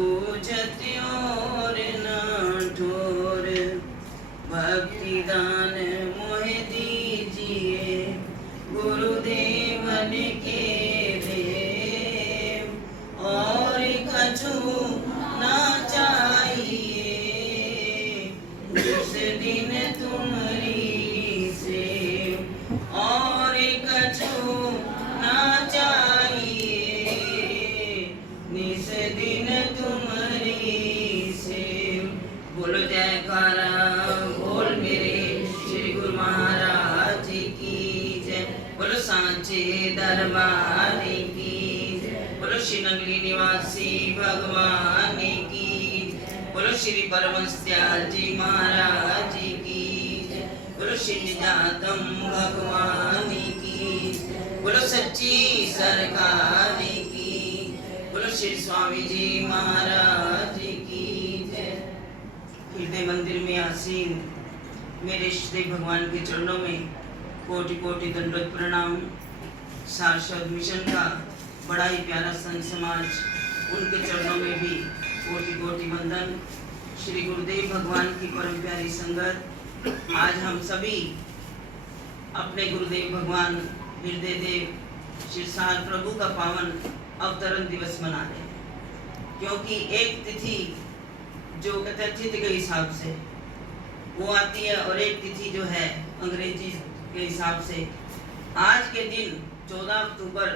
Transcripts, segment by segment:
सूझत और न ठोर, भक्ति दान मोहि दीजिए गुरुदेवन के देव, और कछु ना चाहिए जिस दिन तुम्हारी सेव, और कछु ना चाहिए निस दिन तुम्हारी सेव। बोलो जयकारा बोल मेरे श्री गुरु महाराज की जय। बोलो सांचे दरबार की जय। बोलो श्री नगरी निवासी भगवान की। बोलो श्री परमहंस दयाल जी महाराज की जय। बोलो श्री निजातम भगवान की। बोलो सच्ची सरकार की। बोलो श्री स्वामी जी महाराज की जय। हृदय मंदिर में आसीन मेरे श्री भगवान के चरणों में कोटि कोटि दंडवत प्रणाम। सारस्वत मिशन का बड़ा ही प्यारा संत समाज, उनके चरणों में भी कोटि कोटि वंदन। श्री गुरुदेव भगवान की परम प्यारी संगत, आज हम सभी अपने गुरुदेव भगवान हृदय देव श्री सार प्रभु का पावन अवतरण दिवस मना रहे हैं। क्योंकि एक तिथि जो कहते हैं तिथि के हिसाब से वो आती है, और एक तिथि जो है अंग्रेजी के हिसाब से। आज के दिन 14 अक्टूबर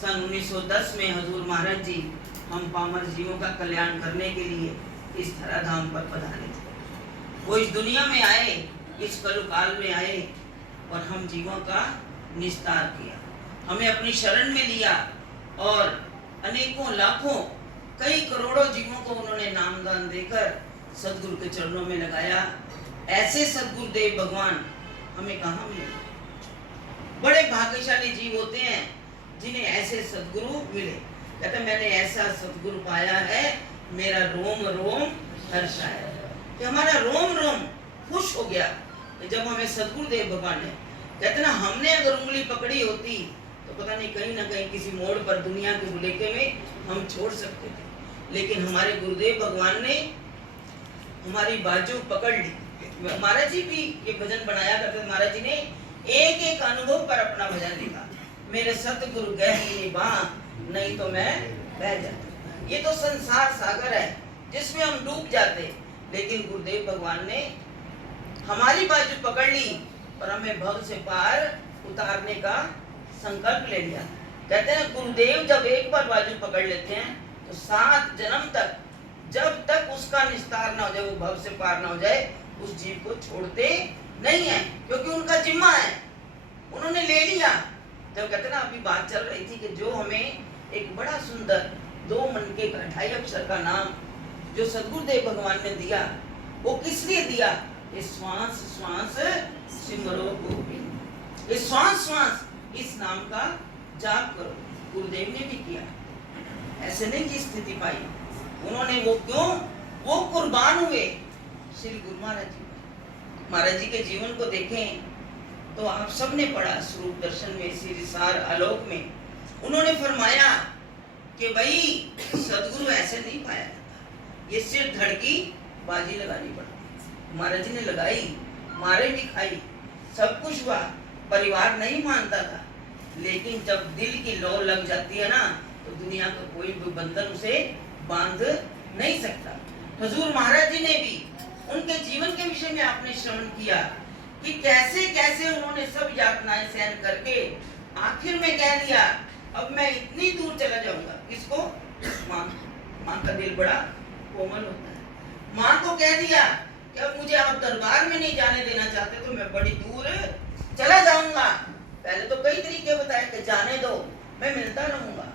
सन 1910 में हजूर महाराज जी हम पामर जीवों का कल्याण करने के लिए इस धराधाम पर पधारे थे। वो इस दुनिया में आए, इस कलुकाल में आए और हम जीवों का निस्तार किया, हमें अपनी शरण में लिया और अनेकों लाखों कई करोड़ों जीवों को उन्होंने नामदान देकर सदगुरु के चरणों में लगाया। ऐसे सदगुरुदेव भगवान हमें कहाँ मिले? बड़े भाग्यशाली जीव होते हैं जिन्हें ऐसे सदगुरु मिले। कहते मैंने ऐसा सदगुरु पाया है, मेरा रोम रोम हर्षाया, कि हमारा रोम रोम खुश हो गया जब हमें सदगुरुदेव भगवान ने। कहते ना, हमने अगर उंगली पकड़ी होती तो पता नहीं कहीं ना कहीं किसी मोड़ पर दुनिया के बुलेके में हम छोड़ सकते थे, लेकिन हमारे गुरुदेव भगवान ने हमारी बाजू पकड़ ली। महाराज जी भी ये भजन बनाया करते, महाराज जी ने एक एक अनुभव पर अपना भजन लिखा। मेरे सतगुरु गहरी निबाह, नहीं तो मैं बह जाता। ये तो संसार सागर है जिसमें हम डूब जाते, लेकिन गुरुदेव भगवान ने हमारी बाजू पकड़ ली और हमें भव से पार उतारने का संकल्प ले लिया। कहते हैं गुरुदेव जब एक बार बाजू पकड़ लेते हैं तो 7 जन्म तक, जब तक उसका निस्तार ना हो जाए, वो भव से पार ना हो जाए, उस जीव को छोड़ते नहीं है, क्योंकि उनका जिम्मा है, उन्होंने ले लिया। जब कहते ना, अभी बात चल रही थी कि जो हमें एक बड़ा सुंदर 2 मन के 28 अक्षर का नाम जो सदगुरुदेव भगवान ने दिया, वो किस लिए दिया? ये श्वास श्वास सिमरो गोविंद, ये श्वास श्वास इस नाम का जाप करो। गुरुदेव ने भी किया, ऐसे नहीं की स्थिति पाई उन्होंने। वो क्यों? वो कुर्बान हुए श्री गुरु महाराज जी। महाराज जी के जीवन को देखें तो आप सबने पढ़ा स्वरूप दर्शन में, श्री सार आलोक में उन्होंने फरमाया कि भाई सदगुरु ऐसे नहीं पाया जाता, ये सिर धड़की बाजी लगानी पड़ती। महाराज जी ने लगाई, मारे भी खाई, सब कुछ हुआ, परिवार नहीं मानता था, लेकिन जब दिल की लौ लग जाती है ना, तो दुनिया का कोई भी बंधन उसे बांध नहीं सकता। हजूर महाराज जी ने भी उनके जीवन के विषय में आपने श्रवण किया कि कैसे कैसे उन्होंने सब यातनाएं सहन करके आखिर में कह दिया, अब मैं इतनी दूर चला जाऊंगा। किसको? माँ का दिल बड़ा कोमल होता है। माँ को कह दिया कि अब मुझे आप दरबार में नहीं जाने देना चाहते तो मैं बड़ी दूर चला जाऊंगा। पहले तो कई तरीके बताए कि जाने दो, मैं मिलता रहूंगा।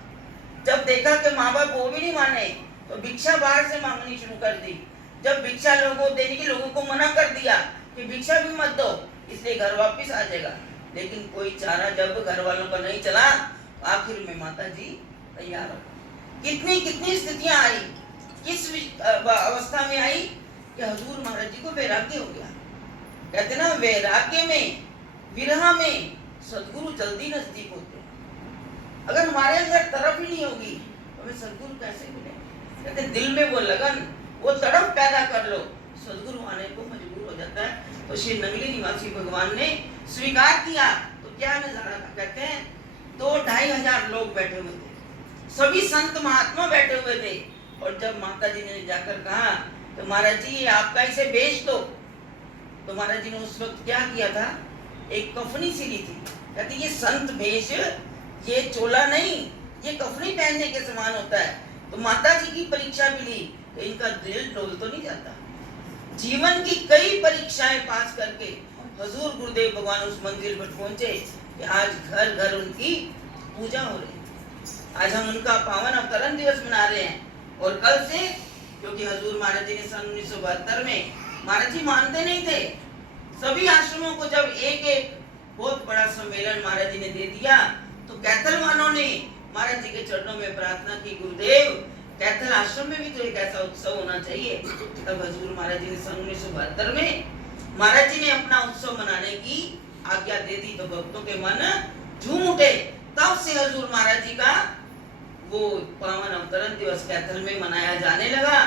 जब देखा कि माँ बाप वो भी नहीं माने तो भिक्षा बाहर से मांगनी शुरू कर दी। जब भिक्षा लोगों देने की लोगों को मना कर दिया कि भिक्षा भी मत दो, इसलिए घर वापस आ जाएगा, लेकिन कोई चारा जब घर वालों का नहीं चला, आखिर में माता जी तैयार हो। कितनी कितनी स्थितियां आई, किस अवस्था में आई कि हजूर महाराज जी को वैराग्य हो गया। कहते ना, वैराग्य में, विरह में सदगुरु जल्दी नजदीक होते हैं। अगर हमारे अंदर तरफ ही नहीं होगी तो हमें सदगुरु कैसे मिलेंगे? कहते दिल में वो लगन, वो तड़प पैदा कर लो, सदगुरु आने को मजबूर हो जाता है। तो श्री नंगली निवासी भगवान ने स्वीकार किया। तो क्या नजारा था, कहते हैं 2-2,500 लोग बैठे हुए थे, सभी संत महात्मा बैठे हुए थे। और जब माता जी ने जाकर कहा तो महाराज जी आपका इसे बेच दो, तो महाराज जी ने उस वक्त क्या किया था, एक कफनी सिली थी। कहती ये संत भेष, ये चोला नहीं, ये कफनी पहनने के समान होता है। तो माता जी की परीक्षा भी ली, तो इनका दिल डोल तो नहीं जाता। जीवन की कई परीक्षाएं पास करके हजूर गुरुदेव भगवान उस मंजिल पर पहुंचे कि आज घर घर उनकी पूजा हो रही है। आज हम उनका पावन अवतरण दिवस मना रहे हैं। और कल से, क्योंकि हजूर महाराज जी ने सन 1972 में, महाराज जी मानते नहीं थे, सभी आश्रमों को जब एक एक बहुत बड़ा सम्मेलन महाराज जी ने दे दिया, तो कैथल वालों ने महाराज जी के चरणों में प्रार्थना की, गुरुदेव कैथल आश्रम में भी तो एक ऐसा उत्सव होना चाहिए। तब हजूर महाराज जी ने सन 1972 में महाराज जी ने अपना उत्सव मनाने की आज्ञा दे दी। तो भक्तों के मन झूम उठे। तब से हजूर महाराज जी का वो पावन अवतरण दिवस कैथल में मनाया जाने लगा।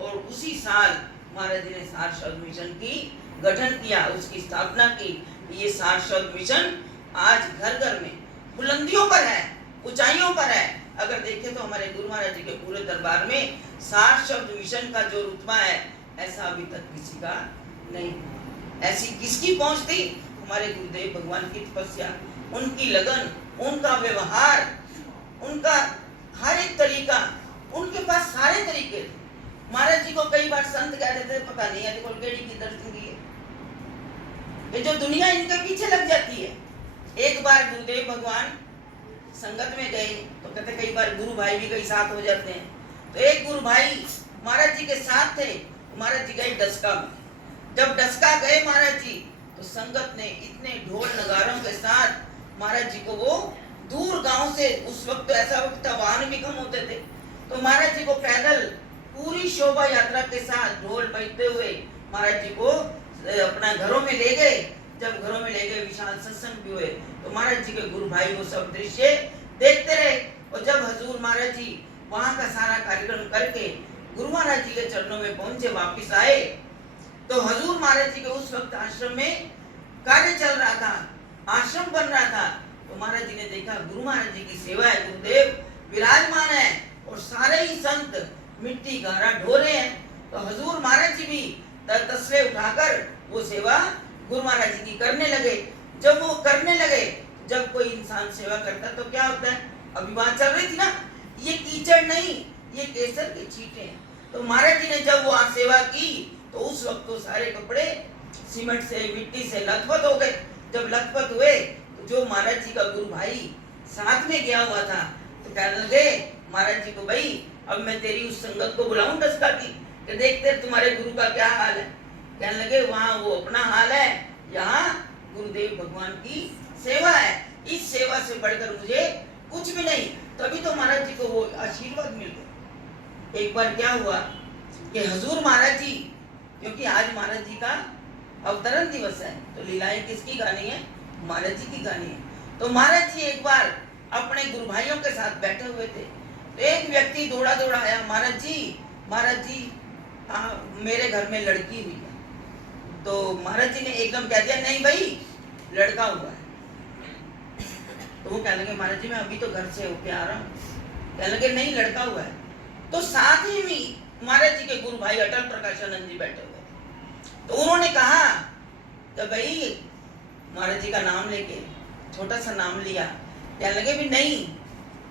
और उसी साल महाराज जी ने सार शब्द मिशन की गठन किया, उसकी स्थापना की। ये सार शब्द मिशन आज घर घर में बुलंदियों पर है, ऊंचाइयों पर है। अगर देखें तो हमारे गुरु महाराज जी के पूरे दरबार में सार शब्द मिशन का जो रुतबा है, ऐसा अभी तक किसी का नहीं। ऐसी किसकी पहुंच थी? हमारे गुरुदेव भगवान की तपस्या, उनकी लगन, उनका व्यवहार, उनका हर एक तरीका, उनके पास सारे तरीके थे। महाराज जी को कई बार संत कहते थे, पता नहीं है केड़ी की दर्शन की है, ये जो दुनिया इनके पीछे लग जाती है। एक बार गुरुदेव भगवान संगत में गए, तो कहते कई बार गुरु भाई भी कई साथ हो जाते हैं। तो एक गुरु भाई महाराज जी के साथ थे। महाराज जी गए डस्का में। जब डस्का गए महाराज जी, तो संगत ने इतने ढोल नगारों के साथ महाराज जी को वो दूर गांव से, उस वक्त तो ऐसा वक्त था वाहन भी कम होते थे, तो महाराज जी को पैदल पूरी शोभा यात्रा के साथ ढोल बजते हुए महाराज जी को अपना घरों में ले गए। जब घरों में ले गए, विशाल सत्संग भी हुए। तो महाराज जी के गुरु भाई वो सब दृश्य देखते रहे। और जब हजूर महाराज जी वहां का सारा कार्यक्रम करके गुरु महाराज जी के चरणों में पहुंचे, वापिस आए, तो हजूर महाराज जी के उस वक्त आश्रम में कार्य चल रहा था, आश्रम बन रहा था। तो महाराज जी ने देखा गुरु महाराज जी की सेवा है, गुरुदेव विराजमान है और सारे ही संत मिट्टी गारा ढो रहे हैं। तो हजूर महाराज जी भी तसले उठाकर वो सेवा गुरु महाराज जी की करने लगे। जब वो करने लगे, जब कोई इंसान सेवा करता तो क्या होता है, अभी बात चल रही थी ना, ये कीचड़ नहीं, ये केसर के छींटे हैं। तो महाराज जी ने जब वो सेवा की, तो उस वक्त तो सारे कपड़े सीमेंट से, मिट्टी से लथपथ हो गए। जब लथपथ हुए, तो जो महाराज जी का गुरु भाई साथ में गया हुआ था, तो कहने लगे महाराज जी को, भाई अब मैं तेरी उस संगत को बुलाऊं डस्का की, कि देखते तुम्हारे गुरु का क्या हाल है। कहने लगे वहाँ वो अपना हाल है, यहाँ गुरुदेव भगवान की सेवा है, इस सेवा से बढ़कर मुझे कुछ भी नहीं। तभी तो महाराज जी को वो आशीर्वाद मिल गया। एक बार क्या हुआ कि हजूर महाराज जी, क्योंकि आज महाराज जी का अवतरण दिवस है, तो लीलाएं किसकी गानी है, महाराज जी की गानी है। तो महाराज जी एक बार अपने गुरु भाइयों के साथ बैठे हुए थे, तो एक व्यक्ति दौड़ा दौड़ा आया, महाराज जी मेरे घर में लड़की हुई है। तो महाराज जी ने एकदम कह दिया, नहीं भाई लड़का हुआ है। तो वो कहने लगे, महाराज जी मैं अभी तो घर से होके आ रहा हूँ। कहने लगे नहीं लड़का हुआ है। तो साथ ही में महाराज जी के गुरु भाई अटल प्रकाशानंद जी बैठे हुए थे। तो उन्होंने कहा तो भाई महाराज जी का नाम लेके छोटा सा नाम लिया। कहने लगे भी नहीं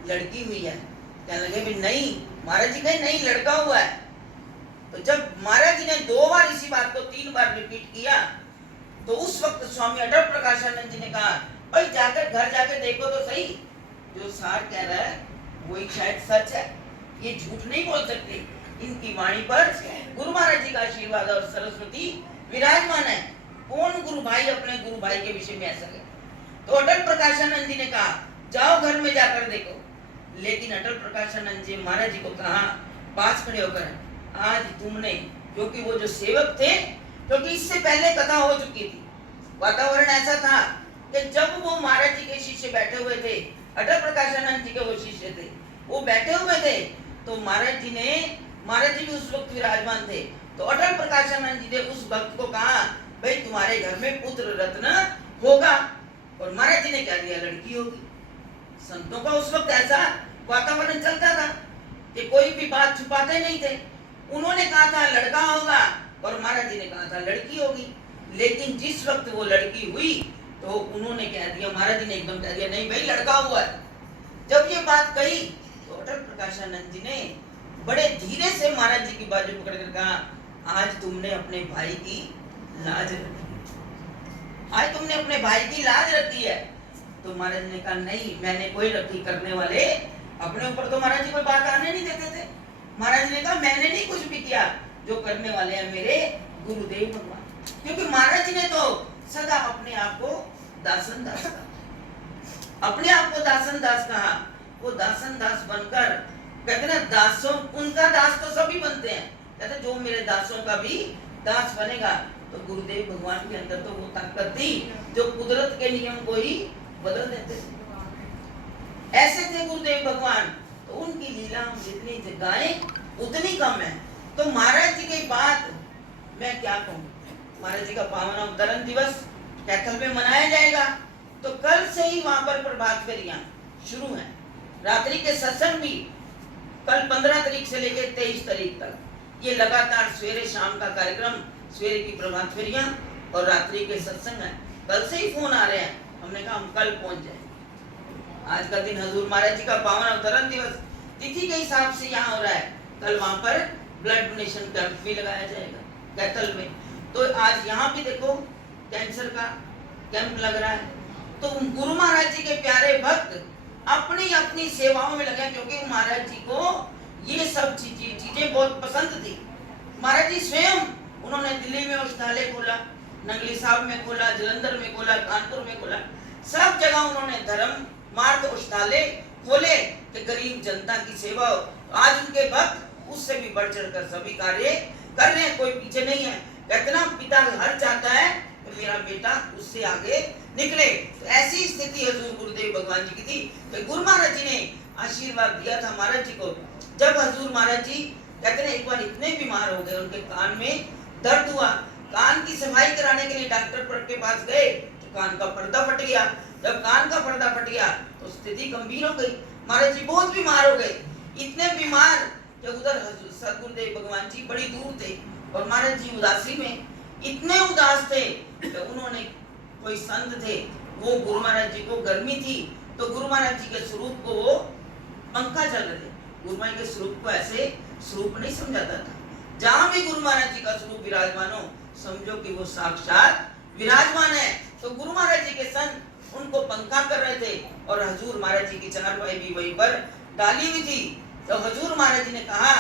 लड़की हुई है। कहने लगे भी नहीं, महाराज जी कहे नहीं लड़का हुआ है। तो जब महाराज जी ने 2 बार इसी बात को 3 बार रिपीट किया, तो उस वक्त स्वामी अटल प्रकाशानंद जी ने कहा, भाई जाकर घर जाके देखो तो सही, जो सार कह रहा है वही शायद सच है, ये झूठ नहीं बोल सकते। इनकी वाणी पर गुरु महाराज जी का आशीर्वाद और सरस्वती विराजमान है। कौन गुरु भाई अपने गुरु भाई के विषय में ऐसा कहे? तो अटल प्रकाशानंद जी ने कहा जाओ घर में जाकर देखो। लेकिन अटल प्रकाशानंद जी महाराज जी को कहा पास खड़े होकर, आज तुमने, क्योंकि वो जो सेवक थे, क्योंकि इससे पहले कथा हो चुकी थी, वातावरण ऐसा था कि जब वो महाराज जी के शिष्य बैठे हुए थे, अटल प्रकाशानंद जी के वो शिष्य थे, वो बैठे हुए थे, तो महाराज जी ने महाराज जी भी उस वक्त विराजमान थे। तो अटल प्रकाशानंद जी ने उस भक्त को कहा, भाई तुम्हारे घर में पुत्र रत्न होगा। और महाराज जी ने क्या दिया, लड़की होगी। संतों का उस वक्त ऐसा वातावरण चलता था कि कोई भी बात छुपाते नहीं थे। उन्होंने कहा था लड़का होगा और महाराज जी ने कहा था लड़की होगी। लेकिन जिस वक्त वो लड़की हुई तो उन्होंने कह दिया, महाराज जी ने एकदम कह दिया, नहीं भाई लड़का हुआ है। जब ये बात कही तो अटल प्रकाशानंद जी ने बड़े धीरे से महाराज जी की बाजू पकड़कर कहा, आज तुमने अपने भाई की लाज रखी, आज तुमने अपने भाई की लाज रखी है। तो महाराज ने कहा, नहीं मैंने कोई रखी, करने वाले अपने ऊपर तो महाराज जी कोई बात आने नहीं देते थे। महाराज ने कहा, मैंने नहीं कुछ भी किया, जो करने वाले हैं मेरे गुरुदेव भगवान। क्योंकि महाराज जी ने तो सदा अपने आप को दासन दास कहा, अपने आप को दासन दास कहा। वो दासन दास बनकर कहते ना, दासों उनका दास तो सभी बनते हैं, कहते जो मेरे दासों का भी दास बनेगा। तो गुरुदेव भगवान के अंदर तो वो ताकत थी जो कुदरत के नियम को ही बदल देते थे। ऐसे थे गुरुदेव भगवान। तो उनकी लीला हम जितनी गाएं उतनी कम है। तो महाराज जी की बात मैं क्या कहूँ। महाराज जी का पावन अवतरण दिवस कैथल में मनाया जाएगा। तो कल से ही वहां पर प्रभात फेरियां शुरू हैं। रात्रि के सत्संग भी कल 15 तारीख से लेकर 23 तारीख तक, ये लगातार सवेरे शाम का कार्यक्रम, सवेरे की प्रभात फेरियां और रात्रि के सत्संग है। कल से ही फोन आ रहे हैं, हमने कहा हम कल पहुंच जाए। आज का दिन हजूर महाराज जी का पावन अवतरण दिवस तिथि के हिसाब से यहाँ हो रहा है। कल वहां पर ब्लड डोनेशन कैंप भी लगाया जाएगा कैथल में। तो आज यहाँ भी देखो कैंसर का कैंप लग रहा है। तो गुरु महाराज जी के प्यारे भक्त अपनी अपनी सेवाओं में लगे, क्योंकि महाराज जी को ये सब चीजें बहुत पसंद थी। महाराज जी स्वयं उन्होंने दिल्ली में औषधालय खोला, नंगली साहब में खोला, जलंधर में खोला, कानपुर में खोला, सब जगह उन्होंने धर्म मार्ग औषधालय खोले कि गरीब जनता की सेवा हो। आज उनके भक्त उससे भी बढ़ चढ़ कर सभी कार्य कर रहे हैं, कोई पीछे नहीं है। कहते ना, पिता हर चाहता है कि मेरा बेटा उससे आगे निकले। तो ऐसी स्थिति हजूर गुरुदेव भगवान जी की थी कि गुरु महाराज जी ने आशीर्वाद दिया था महाराज जी को। जब हजूर महाराज जी कहते हैं एक बार इतने बीमार हो गए, उनके कान में दर्द हुआ, कान की सफाई कराने के लिए डॉक्टर के पास गए तो कान का पर्दा फट गया। जब कान का पर्दा फट गया तो स्थिति गंभीर हो गई। महाराज जी बहुत बीमार हो गए, इतने बीमार कि उधर सदगुरुदेव भगवान जी बड़ी दूर थे और महाराज जी उदासी में इतने उदास थे कि उन्होंने, कोई संत थे, वो गुरु महाराज जी को गर्मी थी तो गुरु महाराज जी के स्वरूप को वो पंखा चल रहे थे। गुरु महाराज के स्वरूप को ऐसे स्वरूप नहीं समझाता था। जहां भी गुरु महाराज जी का स्वरूप विराजमान हो समझो कि वो साक्षात विराजमान है। तो गुरु महाराज जी के संत उनको पंखा कर रहे थे और हजूर महाराज जी की चारपाई भी वहीं पर डाली हुई थी। तो हजूर महाराज जी ने कहा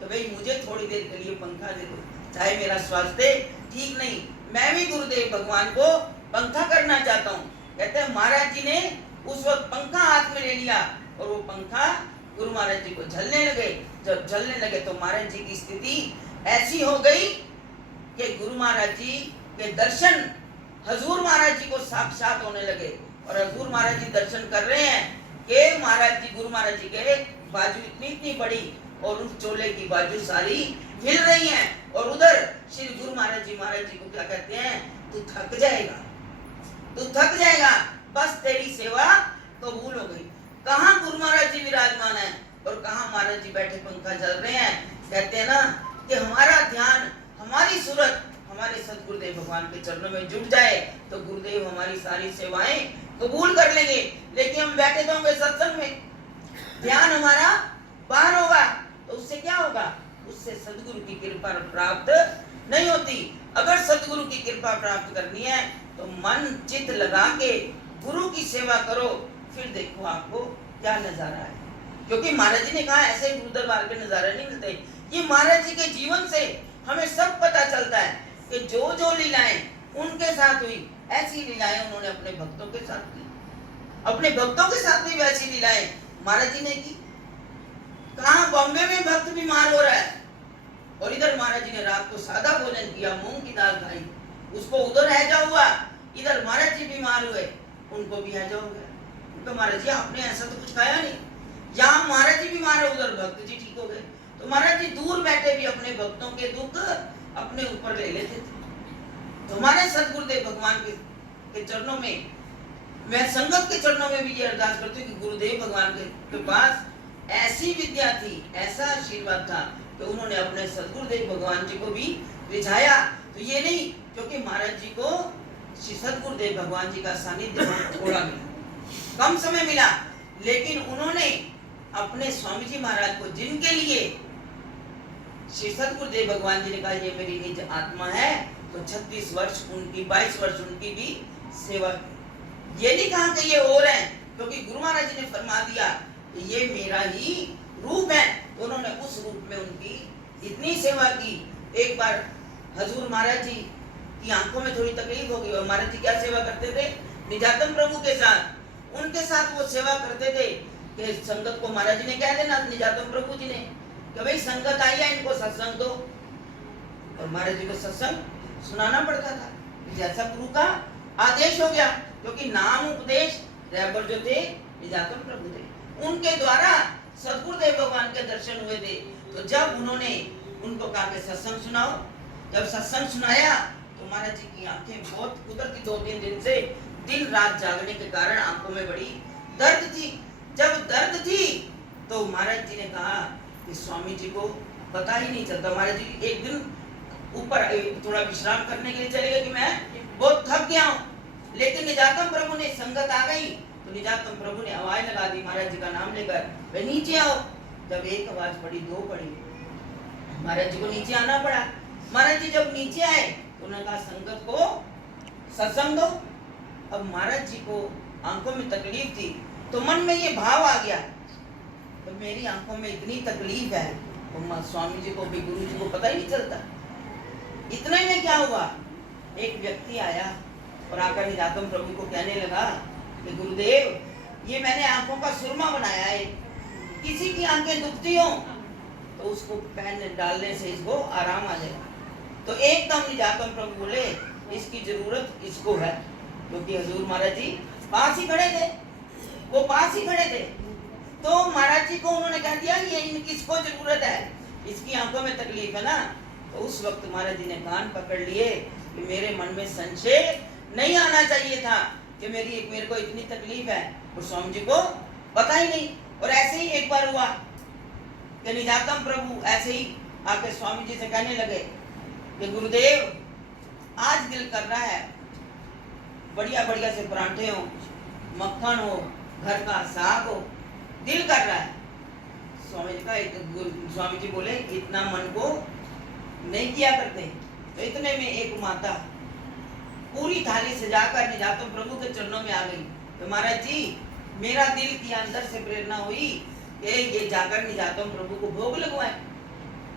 तो भाई मुझे थोड़ी देर के लिए पंखा दे दो, चाहे मेरा स्वास्थ्य ठीक नहीं, मैं भी गुरुदेव भगवान को पंखा करना चाहता हूँ। कहते हैं महाराज जी ने उस वक्त पंखा हाथ में ले लिया और वो पंखा गुरु महाराज जी को झलने लगे। जब झलने लगे तो महाराज जी की स्थिति ऐसी हो गई कि गुरु महाराज जी के दर्शन हजूर महाराज जी को साक्षात होने लगे। और हजूर महाराज जी दर्शन कर रहे हैं कि महाराज जी, गुरु महाराज जी के बाजू इतनी बड़ी और उस चोले की बाजू सारी हिल रही हैं। और उधर श्री गुरु महाराज जी को क्या कहते हैं, तू थक जाएगा, तू थक जाएगा, बस तेरी सेवा कबूल हो गई। कहाँ गुरु महाराज जी विराजमान है और कहाँ महाराज जी बैठे पंखा चल रहे हैं। कहते हैं ना कि हमारा ध्यान, हमारी सूरत हमारे सदगुरुदेव भगवान के चरणों में जुट जाए तो गुरुदेव हमारी सारी सेवाएं कबूल कर लेंगे। लेकिन हम बैठे तो होंगे सत्संग में, ध्यान हमारा बाहर होगा तो उससे क्या होगा, उससे सदगुरु की कृपा प्राप्त नहीं होती। अगर सदगुरु की कृपा प्राप्त करनी है तो मन चित्त लगा के गुरु की सेवा करो, फिर देखो आपको क्या नजारा है। क्योंकि महाराज जी ने कहा ऐसे गुरु दरबार के नजारे नहीं मिलते। ये महाराज जी के जीवन से हमें सब पता चलता है कि जो जो लीलाएं उनके साथ हुई ऐसी लीलाएं उन्होंने अपने भक्तों के साथ की। अपने भक्तों के साथ भी वैसी लीलाएं महाराज जी ने की। कहाँ बॉम्बे में भक्त बीमार हो रहा है और इधर महाराज जी ने रात को सादा भोजन किया, मूंग की दाल खाई, उसको उधर हैजा हुआ। इधर महाराज जी बीमार हुए, उनको भी हैजा हो गया। उनको महाराज जी आपने ऐसा तो कुछ खाया नहीं। यहाँ महाराज जी बीमार है, उधर भक्त जी ठीक हो गए। तो महाराज जी दूर बैठे पहले भी अपने भक्तों के दुख अपने ऊपर ले लेते थे। तो हमारे सदगुरुदेव भगवान के चरणों में, मैं संगत के चरणों में भी ये अरदास करती हूँ कि गुरुदेव भगवान के पास ऐसी विद्या थी, ऐसा आशीर्वाद था कि उन्होंने अपने सदगुरुदेव भगवान जी को भी रिझाया। तो ये नहीं क्योंकि महाराज जी को श्री सदगुरुदेव भगवान जी का सानिध्य थोड़ा मिला, कम समय मिला, लेकिन उन्होंने अपने स्वामी जी महाराज को, जिनके लिए श्री सदगुरुदेव भगवान जी ने कहा ये मेरी निज आत्मा है, तो 36 वर्ष उनकी, 22 वर्ष उनकी भी सेवा की। ये नहीं कहा कि ये और है, क्योंकि गुरु महाराज जी ने फरमा दिया कि ये मेरा ही रूप है, तो उन्होंने उस रूप में उनकी इतनी सेवा की। एक बार हजूर महाराज जी की आंखों में थोड़ी तकलीफ हो गई, और महाराज जी क्या सेवा करते थे, निजातम प्रभु के साथ, उनके साथ वो सेवा करते थे कि संगत को महाराज जी ने कह देना, निजातम प्रभु जी ने कि भाई संगत आई है, इनको सत्संग दो, और महाराज जी को सत्संग सुनाना पड़ता था, जैसा गुरु का आदेश हो गया, क्योंकि नाम उपदेश रहबर जो थे निजातम प्रभु थे, उनके द्वारा सदगुरुदेव भगवान के दर्शन हुए थे। तो जब उन्होंने उनको कहा कि सत्संग सुनाओ, जब सत्संग सुनाया तो महाराज जी की आंखें बहुत कुदरती 2-3 दिन से दिन रात जागने के कारण आंखों में बड़ी दर्द थी। जब दर्द थी तो महाराज जी ने कहा कि स्वामी जी को पता ही नहीं चलता। महाराज जी एक दिन ऊपर थोड़ा विश्राम करने के लिए चले गए कि मैं बहुत थक गया हूँ, लेकिन निजातम प्रभु ने, संगत आ गई तो निजातम प्रभु ने आवाज लगा दी महाराज जी का नाम लेकर, वे नीचे आओ। जब एक आवाज पड़ी, 2 पड़ी, महाराज जी को नीचे आना पड़ा। महाराज जी जब नीचे आए तो उन्होंने कहा संगत को सत्संग दो। अब महाराज जी को आंखों में तकलीफ थी, तो मन में ये भाव आ गया, तो मेरी आंखों में इतनी तकलीफ है, तो स्वामी जी को भी, गुरु जी को पता ही नहीं चलता। इतने में क्या हुआ, एक व्यक्ति आया और आकर निजातम प्रभु को कहने लगा कि गुरुदेव ये मैंने आंखों का सुरमा बनाया है, किसी की आंखें दुखती हो तो उसको पेन डालने से इसको आराम आ जाएगा। तो एकदम निजातम प्रभु बोले इसकी जरूरत इसको है, क्योंकि हजूर महाराज जी पास ही खड़े थे, वो पास ही खड़े थे। तो महाराज जी को उन्होंने कह दिया ये किसको जरूरत है, इसकी आंखों में तकलीफ है ना। तो उस वक्त महाराज जी ने कान पकड़ लिए कि मेरे मन में संशय नहीं आना चाहिए था कि मेरे को इतनी तकलीफ है, और स्वामी जी को पता ही नहीं। और ऐसे ही एक बार हुआ कि निजातम प्रभु ऐसे ही आके स्वामी जी से कहने लगे कि गुरुदेव आज दिल कर रहा है बढ़िया बढ़िया से परांठे हो, मक्खन हो, घर का साग हो, दिल कर रहा है। स्वामी जी बोले इतना मन को नहीं किया करते। तो इतने में एक माता पूरी थाली सजाकर निजातम प्रभु के चरणों में आ गई। तो महाराज जी मेरा दिल की अंदर से प्रेरणा हुई कि ये जाकर निजातम प्रभु को भोग लगवाए।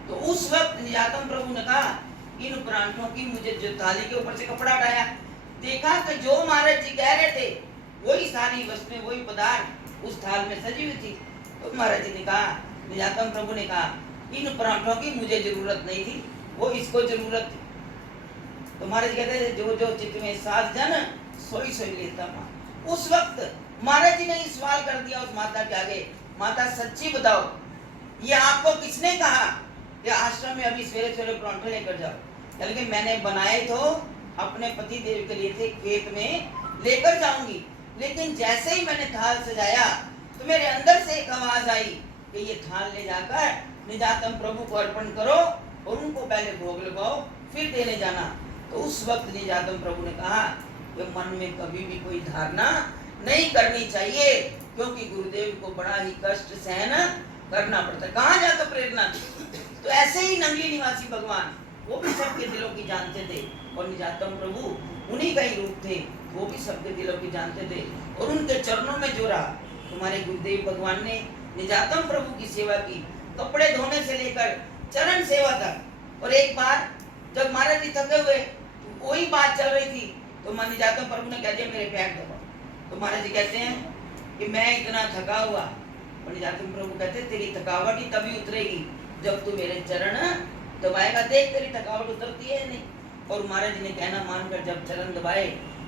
तो उस वक्त निजातम प्रभु ने कहा इन परांठों की, मुझे जो थाली के ऊपर से कपड़ा हटाया, देखा कि जो महाराज जी कह रहे थे वही सारी वस्तुएं, वही पदार्थ उस थाल में सजी हुई थी। तो महाराज जी ने कहा, निजातम प्रभु ने कहा इन परांठों की मुझे जरूरत नहीं थी, वो इसको जरूरत थी। तो महाराज कहते थे जो जो चित्त में साध जन सोई सोई लेता मां। उस वक्त महाराज जी ने सवाल कर दिया उस माता के आगे, माता सच्ची बताओ ये आपको किसने कहा कि आश्रम में अभी सवेरे सवेरे परांठे लेकर जाओ? बल्कि मैंने बनाए तो अपने पति देव के लिए थे, खेत में लेकर जाऊंगी, लेकिन जैसे ही मैंने थाल सजाया तो मेरे अंदर से एक आवाज आई कि ये थाल ले जाकर निजातम प्रभु को अर्पण करो और उनको पहले भोग लगाओ फिर देने जाना। तो उस वक्त निजातम प्रभु ने कहा कि मन में कभी भी कोई धारणा नहीं करनी चाहिए, क्योंकि गुरुदेव को बड़ा ही कष्ट सहन करना पड़ता है। कहाँ जाकर प्रेरणा थी? तो ऐसे ही नंगली निवासी भगवान वो भी सबके दिलों की जानते थे, और निजातम प्रभु उन्हीं का ही रूप थे, वो भी सबके दिलों की जानते थे। और उनके चरणों में जो रहा, तुम्हारे गुरुदेव भगवान ने निजातम प्रभु की सेवा की, कपड़े धोने से लेकर चरण सेवा तक। और एक बार जब महाराज जी थके हुए, वही बात चल रही थी, तो निजातम प्रभु ने कह दिया मेरे पैर दबाओ। तो महाराज जी कहते हैं कि मैं इतना थका हुआ, और निजातम प्रभु कहते तेरी थकावट ही तभी उतरेगी जब तू मेरे चरण दबाएगा, देख तेरी थकावट उतरती है नहीं। और महाराज जी ने कहना मानकर जब चरण दबाए,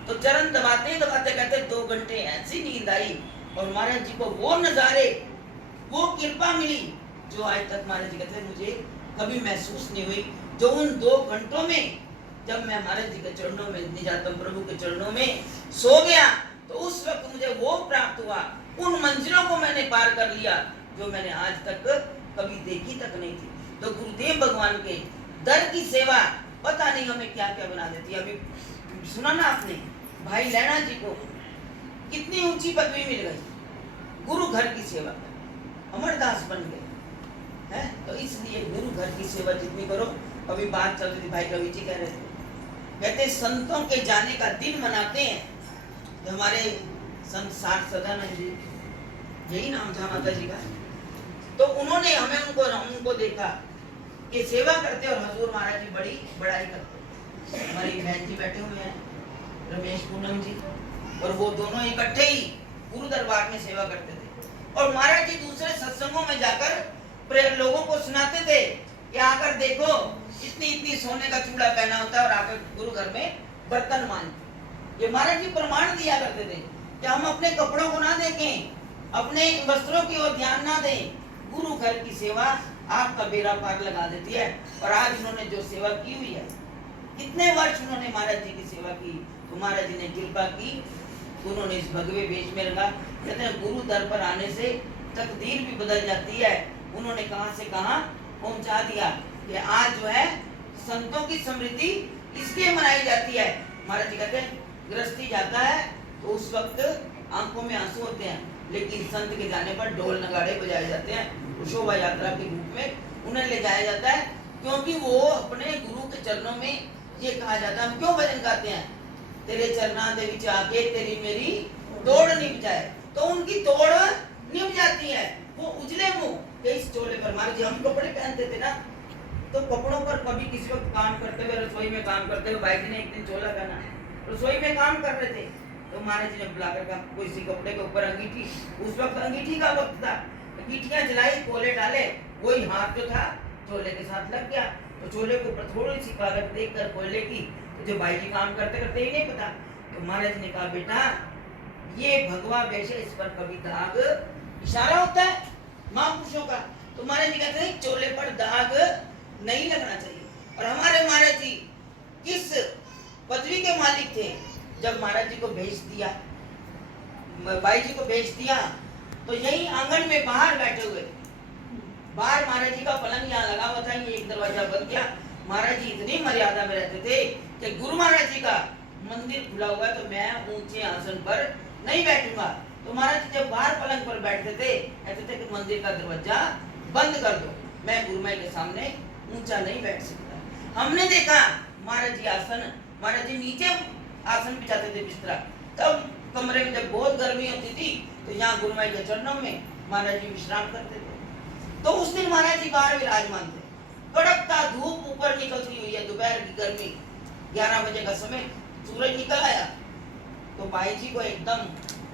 तो चरण दबाते दबाते कहते 2 घंटे ऐसी नींद आई, और महाराज जी को वो नजारे, वो कृपा मिली जो आज तक महाराज जी कहते मुझे कभी महसूस नहीं हुई। जो उन 2 घंटों में जब मैं महाराज जी के चरणों में, निजातम प्रभु के चरणों में सो गया, तो उस वक्त मुझे वो प्राप्त हुआ, उन मंजिलों को मैंने पार कर लिया जो मैंने आज तक कभी देखी तक नहीं थी। तो गुरुदेव भगवान के दर की सेवा पता नहीं हमें क्या क्या बना देती है। अभी सुना ना आपने, भाई लैना जी को कितनी ऊंची पदवी मिल गई, गुरु घर की सेवा, अमरदास बन गए हैं। तो इसलिए गुरु घर की सेवा जितनी करो। अभी बात चल रही थी, भाई रवि जी कह रहे थे, कहते संतों के जाने का दिन मनाते हैं। तो हमारे संत साठ सदानंद जी, यही नाम था माता जी का, तो उन्होंने हमें उनको देखा कि सेवा करते और हजूर महाराज जी बड़ी बड़ाई करते। हमारी बहन जी बैठे हुए हैं, रमेश पूनम जी, और वो दोनों इकट्ठे ही गुरु दरबार में सेवा करते थे। और महाराज जी दूसरे सत्संगों में जाकर लोगों को सुनाते थे कि आकर देखो इतनी इतनी सोने का चूड़ा पहना होता है और आकर गुरु घर में बर्तन मांजते। ये महाराज जी प्रमाण दिया करते थे कि हम अपने कपड़ों को ना देखें, अपने वस्त्रों की ओर ध्यान ना दें, गुरु घर की सेवा आपका बेड़ा पार लगा देती है। और आज उन्होंने जो सेवा की हुई है, कितने वर्ष उन्होंने महाराज जी की सेवा की, तो महाराज जी ने कृपा की, उन्होंने इस भगवे वेश में रखा। कहते हैं गुरु दर पर आने से तकदीर भी बदल जाती है। उन्होंने कहां से कहां पहुंचा दिया कि आज जो है संतों की स्मृति इसलिए मनाई जाती है। महाराज जी कहते हैं गृहस्थी जाता है तो उस वक्त आंखों में आंसू होते हैं, लेकिन संत के जाने पर ढोल नगाड़े बजाए जाते हैं, शोभा यात्रा के रूप में उन्हें ले जाया जाता है। क्योंकि वो अपने गुरु के चरणों में ये कहा जाता है, हम क्यों भजन गाते हैं, तेरे चरना दे विच आके तेरी मेरी तोड़ निभ जाए। तो उनकी तोड़ निभ जाती है। वो उजले मुंह इस चोले पर, महाराज जी हम कपड़े पहनते थे ना, तो कपड़ों पर कभी किसी वक्त काम करते हुए, रसोई में काम करते हुए, भाई जी ने एक दिन चोला पहना, रसोई में काम कर रहे थे, तो महाराज जी ने बुलाकर कहा किसी कपड़े के ऊपर अंगीठी, उस वक्त अंगीठी का वक्त था, अंगीठियां जलाई, कोले डाले, वही हाथ जो था चोले के साथ लग गया। तो चोले के ऊपर थोड़ी सी कागज देखकर कोयले की, तो जो भाई जी काम करते करते ही नहीं पता, तो महाराज ने कहा बेटा ये भगवा वेश है, इस पर कभी दाग, इशारा होता है महापुरुषों का। तो महाराज जी कहते हैं चोले पर दाग नहीं लगना चाहिए। और हमारे महाराज जी किस पदवी के मालिक थे, जब महाराज जी को भेज दिया, भाई जी को भेज दिया, तो यही आंगन में बाहर बैठे हुए, बाहर महाराज जी का पलंग यहाँ लगा हुआ था, ये एक दरवाजा बंद किया। महाराज जी इतनी मर्यादा में रहते थे कि गुरु महाराज जी का मंदिर खुला हुआ है तो मैं ऊंचे आसन पर नहीं बैठूंगा। तो महाराज जी जब बाहर पलंग पर बैठते थे, कहते थे कि मंदिर का दरवाजा बंद कर दो, मैं गुरुमाई के सामने ऊंचा नहीं बैठ सकता। हमने देखा महाराज जी आसन, महाराज जी नीचे आसन बिछाते थे बिस्तरा, तब कमरे में जब बहुत गर्मी होती थी तो यहाँ गुरुमाई के चरणों में महाराज जी विश्राम करते थे। तो उस दिन महाराज जी बाहर विराजमान थे, कड़कता धूप ऊपर निकलती हुई है, दोपहर की गर्मी, 11 बजे का समय, सूरज निकल आया। तो भाई जी को एकदम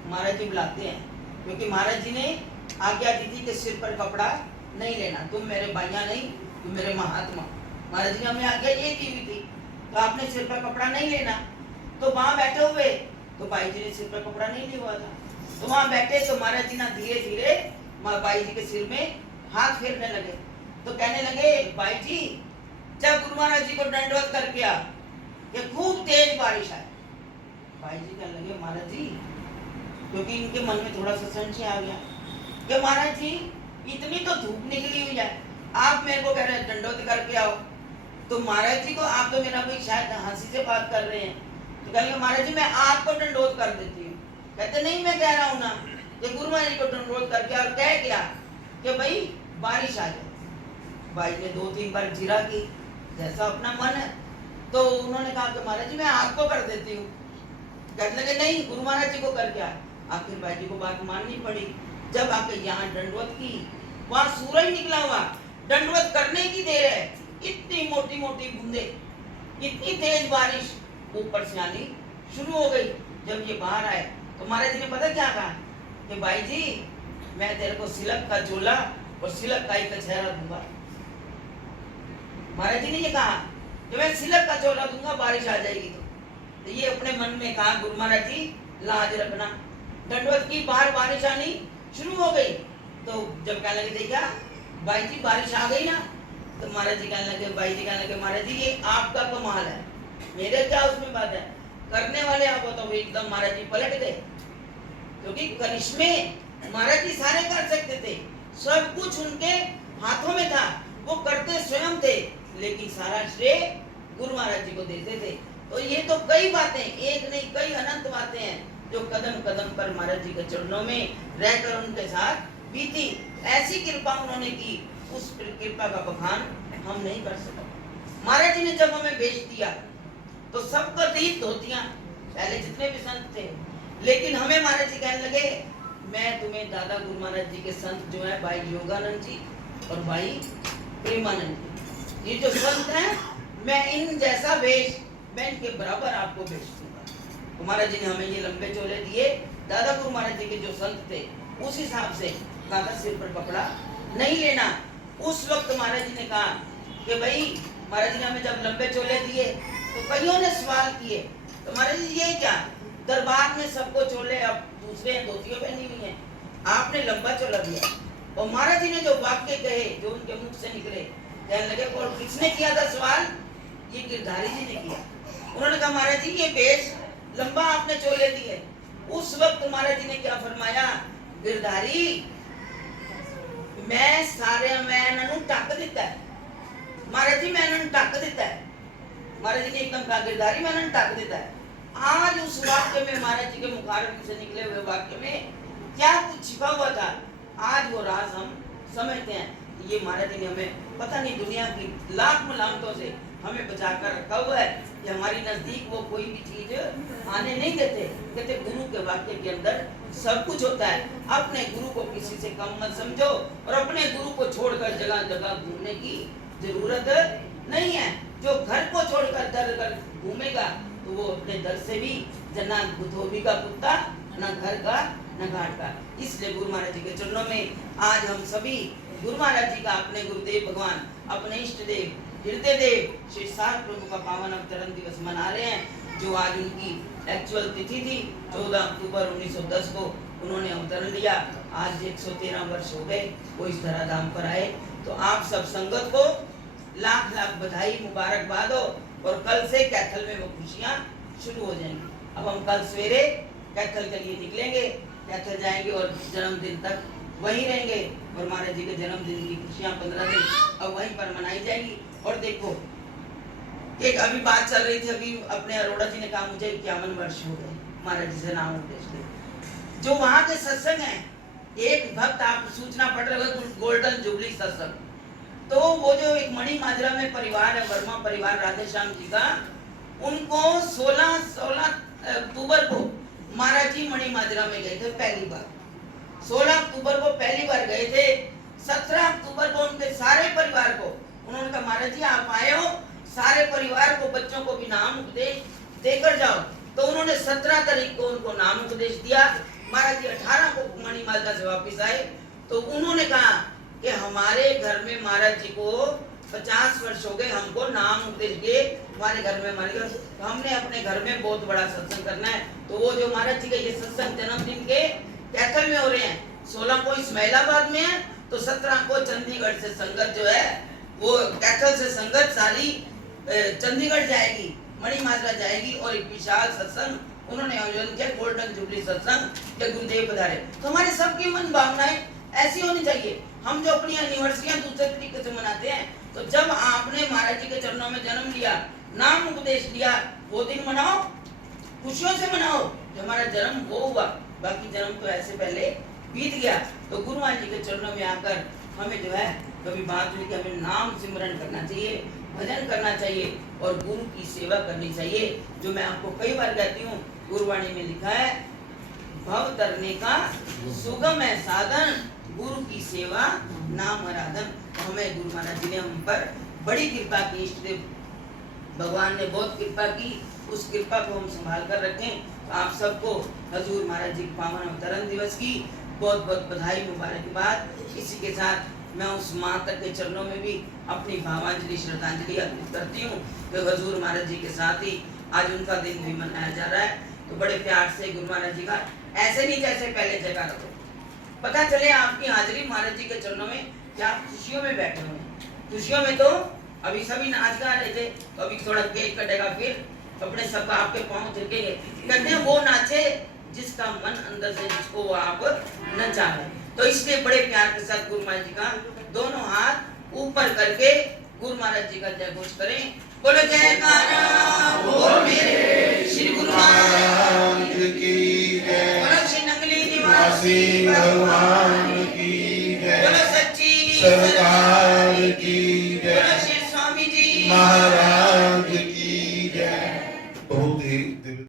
महाराज जी बुलाते हैं, क्योंकि महाराज जी ने आज्ञा दी थी कि सिर पर कपड़ा नहीं लेना, तुम मेरे भाइया नहीं, तुम मेरे महात्मा। महाराज जी ने हमें आज्ञा ये दी हुई थी, तो आपने सिर पर कपड़ा नहीं लेना। तो वहां बैठे हुए, तो भाई जी ने सिर पर कपड़ा नहीं लिया हुआ था, तो वहां बैठे, तो महाराज जी ना धीरे धीरे भाई जी के सिर में हाथ फेरने लगे। तो कहने लगे भाई जी जब गुरु महाराज जी को दंडवत करके आ कि खूब तेज बारिश आए। भाई जी कहने लगे महाराज जी, क्योंकि इनके मन में थोड़ा सा संशय आ गया कि महाराज जी इतनी तो धूप निकली हुई है, आप मेरे को कह रहे हैं दंडवत करके आओ। तो महाराज जी को आप तो मेरा कोई शायद हंसी से बात कर रहे हैं। तो कहेंगे महाराज जी मैं आपको दंडवत कर देती हूँ। कहते नहीं मैं कह रहा हूँ ना कि गुरु महाराज जी को दंडवत करके और कह गया कि भाई बारिश आ जाए। भाई ने 2-3 बार जीरा की, जैसा अपना मन है। तो उन्होंने कहा कि महाराज जी मैं आपको कर देती हूँ। कहने लगे नहीं गुरु महाराज जी को करके आ। आखिर भाई जी को बात माननी पड़ी। जब आके यहाँ दंडवत की, वहां सूरज निकला हुआ, दंडवत करने की देर है, इतनी मोटी मोटी बूंदे, इतनी तेज बारिश ऊपर से आनी शुरू हो गई। जब ये बाहर आए तो महाराज जी ने पता क्या कहा कि भाई जी मैं तेरे को सिलक का चोला और सिलक का ही कचहरा दूंगा। महाराज जी ने ये कहा कि मैं सिलक का चोला दूंगा बारिश आ जाएगी। तो ये अपने मन में कहा गुरु महाराज जी लाज रखना। दंडवत की, बाहर बारिश आनी शुरू हो गई। तो जब कहने लगे देखा भाई जी बारिश आ गई ना, तो महाराज जी कहने लगे, भाई जी कहने लगे, महाराज जी ये आपका कमाल है, मेरे क्या उसमें बात है, करने वाले आप हो। तो एकदम महाराज जी पलट गए, क्योंकि करिश्मे महाराज जी सारे कर सकते थे, सब कुछ उनके हाथों में था, वो करते स्वयं थे, लेकिन सारा श्रेय गुरु महाराज जी को देते थे। तो ये तो कई बातें, एक नहीं कई अनंत बातें हैं जो कदम कदम पर महाराज जी के चरणों में रहकर उनके साथ बीती। ऐसी कृपा उन्होंने की, उस कृपा का बखान हम नहीं कर सकते। महाराज जी ने जब हमें भेज दिया तो सबको दी धोतियां, पहले जितने भी संत थे, लेकिन हमें महाराज जी कहने लगे, मैं तुम्हें दादा गुरु महाराज जी के संत जो है भाई योगानंद जी और भाई प्रेमानंद जी, ये जो संत हैं, मैं इन जैसा वेश, मैं इनके बराबर आपको भेज दूंगा। तो महाराज जी ने हमें ये लंबे चोले दिए। दादा गुरु महाराज जी के जो संत थे उस हिसाब से कागज सिर पर कपड़ा नहीं लेना। उस वक्त महाराज जी ने कहा कि भाई, महाराज जी ने हमें जब लंबे चोले दिए तो कईयों ने सवाल किए, तो महाराज जी ये क्या, दरबार में सबको चोले, अब दूसरे धोतियों पहनी हुई है, आपने लंबा चोला दिया। और महाराज जी ने जो वाक्य कहे, जो उनके मुख से निकले, कहने लगे, और किसने किया था सवाल, ये गिरधारी जी ने किया। उन्होंने कहा, महाराज जी ये बेश लंबा आपने चोले दिए। उस वक्त महाराज जी ने क्या फरमाया, गिरधारी मैं सारे मैनू टक दिता है, महाराज जी मैंने टक दिता है। महाराज जी ने एकदम कहा, गिरधारी मैंने टक दिता है। आज उस वाक्य में, महाराज जी के मुखारबिन से निकले हुए वाक्य में क्या कुछ छिपा हुआ था, आज वो राज हम समझते हैं। ये महाराज जी ने हमें पता नहीं दुनिया की लाख मलामतों से हमें बचाकर रखा हुआ है कि हमारी नजदीक वो कोई भी चीज आने नहीं देते। कहते गुरु के वाक्य के अंदर सब कुछ होता है। अपने गुरु को किसी से कम मत समझो और अपने गुरु को छोड़कर जगह जगह घूमने की जरूरत नहीं है। जो घर को छोड़कर दर दर घूमेगा तो वो अपने दर से भी जना धोबी का कुत्ता, न घर का न घाट का। इसलिए गुरु महाराज जी के चरणों में आज हम सभी गुरु महाराज जी का, अपने गुरुदेव भगवान, अपने इष्ट देव हृदय देव श्री सार प्रभु का पावन अवतरण दिवस मना रहे हैं। जो आज उनकी एक्चुअल तिथि थी 14 अक्टूबर 1910 को उन्होंने अवतरण लिया। आज 113 वर्ष हो गए वो इस धराधाम पर आए। तो आप सब संगत को लाख लाख बधाई, मुबारकबाद हो। और कल से कैथल में वो खुशियाँ शुरू हो जाएंगी। अब हम कल सवेरे कैथल के लिए निकलेंगे, कैथल जाएंगे और जन्मदिन तक वहीं रहेंगे। और महाराज जी के जन्मदिन की खुशियाँ 15 दिन अब वहीं पर मनाई जाएगी। और देखो, एक अभी बात चल रही थी, अभी अपने अरोड़ा जी ने कहा मुझे 51 वर्ष हो गए महाराज जी से नाम उपदेश के। जो वहाँ के सत्संग हैं, एक भक्त, आप सूचना पढ़ रहे हो, गोल्डन जुबली सत्संग, तो वो जो एक मणि माजरा में परिवार है, वर्मा परिवार राधे श्याम जी का, उनको 16 अक्टूबर को महाराज जी मणि माजरा में गए थे पहली बार। 16 अक्टूबर को पहली बार गए थे। 17 अक्टूबर को उनके सारे परिवार को उन्होंने कहा, महाराज जी आप आए हो, सारे परिवार को, बच्चों को भी नाम उपदेश देकर जाओ। तो उन्होंने 17 तारीख को उनको नाम उपदेश दिया। महाराज जी 18 को मणि माजरा से वापिस आए। तो उन्होंने कहा कि हमारे घर में महाराज जी को 50 वर्ष हो गए, हमको नाम उपदेश दिए, हमारे घर में मर गए, तो हमने अपने घर में बहुत बड़ा सत्संग करना है। तो वो जो महाराज जी का ये सत्संग जन्मदिन के कैथल में हो रहे हैं, 16 को इस्माइलाबाद में है, तो 17 को चंडीगढ़ से संगत जो है वो कैथल से संगत सारी चंडीगढ़ जाएगी, मणि माजरा जाएगी और एक विशाल सत्संग उन्होंने आयोजन किया, गोल्डन जुबली सत्संग के गुरुदेव पधारे। तो हमारे सबकी मन भावनाएं ऐसी होनी चाहिए। हम जो अपनी एनिवर्सरियां दूसरे तरीके से मनाते हैं, तो जब आपने महाराज जी के चरणों में जन्म लिया, नाम उपदेश दिया, वो दिन मनाओ, खुशियों से मनाओ जो हमारा जन्म वो हुआ। बाकी जन्म तो ऐसे पहले बीत गया। तो गुरु महाराज जी के चरणों में आकर हमें जो है कभी बात हुई कि हमें नाम सिमरन करना चाहिए, भजन करना चाहिए और गुरु की सेवा करनी चाहिए। जो मैं आपको कई बार कहती हूँ, गुरुवाणी में लिखा है, भव तरने का सुगम है साधन, गुरु की सेवा नाम आराधन। हमें गुरु महाराज जी ने हम पर बड़ी कृपा की, इष्ट देव भगवान ने बहुत कृपा की, उस कृपा को हम संभाल कर रखें। तो आप सबको हजूर महाराज जी के पावन अवतरण दिवस की बहुत बहुत बधाई, मुबारकबाद। इसी के साथ मैं उस माता के चरणों में भी अपनी भावांजलि, श्रद्धांजलि अर्पित करती हूँ। तो हजूर महाराज जी के साथ ही आज उनका दिन भी मनाया जा रहा है। तो बड़े प्यार से गुरु महाराज जी का, ऐसे नहीं जैसे पहले जगह रखो, पता चले आपकी हाजिरी महाराज जी के चरणों में कि आप खुशियों में बैठे हुए हैं। खुशियों में तो अभी सभी नाच गा रहे थे, तो अभी थोड़ा केक कटेगा, फिर अपने सबका आपके पाँव थिरकेंगे। कहते हैं वो नाचे जिसका मन अंदर से, जिसको वो आप नचा है। तो इसलिए बड़े प्यार के साथ गुरु महाराज जी का दोनों हाथ ऊपर करके गुरु महाराज जी का जय घोष करें। बोलो जयकारा बोल मेरे श्री गुरु महाराज की जय। बोलो श्री नंगली निवासी भगवान की जय। बोलो सच्ची